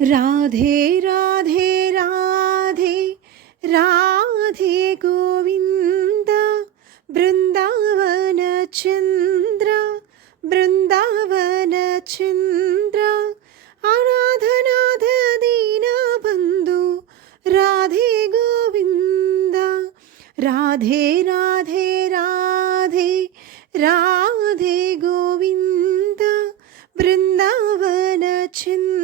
Radhe Radhe Radhe Radhe Govind Brindavan Chandra Brindavan Chandra अनाथनाथ Deen Bandhu Radhe Govind Radhe Radhe Radhe Radhe Govind Brindavan Chandra